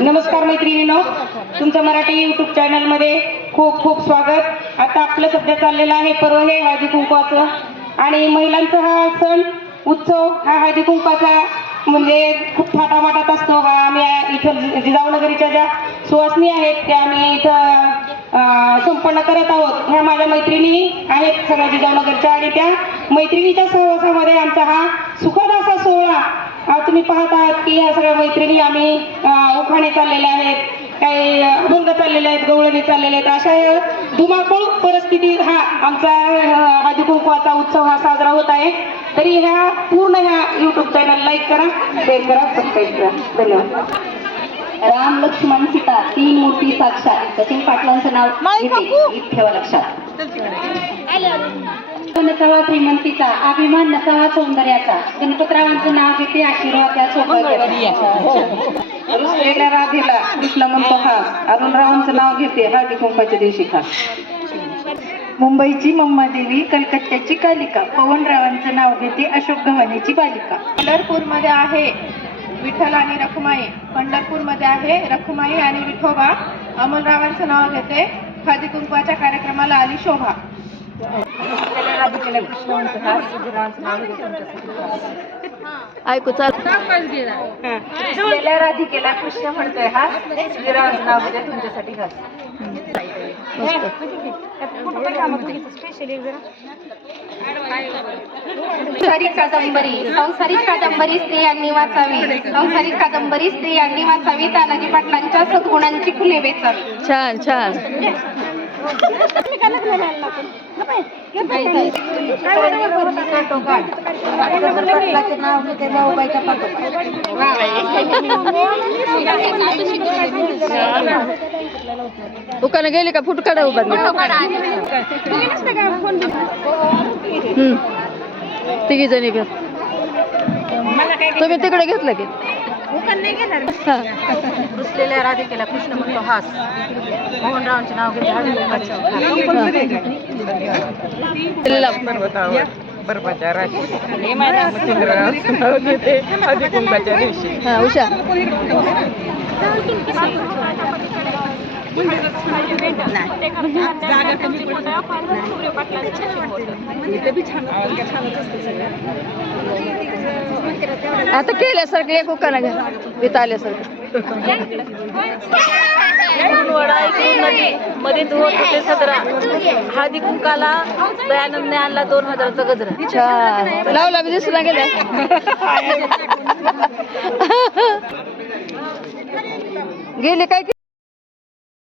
नमस्कार मैत्रिणींनो, तुमचं मराठी यूट्यूब चॅनलमध्ये खूप खूप स्वागत। आता आपलं सध्या चाललेलं आहे पर्व हे हळदी कुंकवाचं, आणि महिलांचा हा सण उत्सव हा हळदी कुंकवाचा म्हणजे खूप थाटामाटात असतो। हा आम्ही इथं जिजाऊनगरीच्या ज्या सुवासिनी आहेत त्या आम्ही इथं संपन्न करत आहोत। ह्या माझ्या मैत्रिणी आहेत सगळ्या जिजाऊनगरच्या, आणि त्या मैत्रिणीच्या सहवासामध्ये आमचा हा सुखद असा सोहळा तुम्ही पाहत आहात की ह्या सगळ्या मैत्रिणी आम्ही उखाणे चाललेले आहेत, काही अभंग चाललेले आहेत, गवळणी चाललेले आहेत। अशा धुमाकूळ परिस्थितीत हा आमचा हळदी कुंकवाचा उत्सव हा साजरा होत आहे। तरी ह्या पूर्ण ह्या यूट्यूब चॅनल लाईक करा, शेअर करा, सबस्क्राईब करा। धन्यवाद। राम लक्ष्मण सीता तीन मूर्ती साक्षात, सचिन पाटलांचं नाव ठेवा लक्षात। नसावा श्रीमंतीचा, अभिमान नसावा सौंदर्याचा, गणपतरावांचं नाव घेते आशीर्वाद द्या रुसलेल्या राधेला कृष्ण म्हणतो खास, अरुणरावांचं नाव घेते हळदी कुंकवाच्या दिवशी खास। मुंबईची मम्मा देवी, कलकत्त्याची कालिका, पवनरावांचं नाव घेते अशोक गव्हाणेची बालिका। पंढरपूरमध्ये आहे विठ्ठल आणि रखुमाई, पंढरपूरमध्ये आहे रखुमाई आणि विठोबा, अमोलरावांचं नाव घेते हळदी कुंकवाच्या कार्यक्रमाला आली शोभा। ऐकू चाल राधिकेला कृष्ण म्हणतोय हा, श्रीरामाचं नाव घेते तुमच्यासाठी खास। संसारिक कादंबरी स्त्रियांनी वाचावी, संसारिक कादंबरी स्त्रियांनी वाचावी, तानाजी पाटलांच्या सद्गुणांची फुले वेचावी। छान छान। दुकान गेले का फुट काढा उभा तिघी जणी भेट तुम्ही तिकडे घेतलं की रुसलेल्या राधिकेला कृष्ण म्हणतो हास, मोहनरावांचे नाव घेते हळदी बर्फाच्या राशी, हळदी कुंकवाच्या दिवशी। हा उषा आता केल्यासारखं एक उकाना घ्या इथं आल्यासारखं मध्ये धुवत होते सदरा, हळदी कुंकाला दयानंदने आणला 2000चा गजरा। छान लावला मी दिसला गेला गेले काय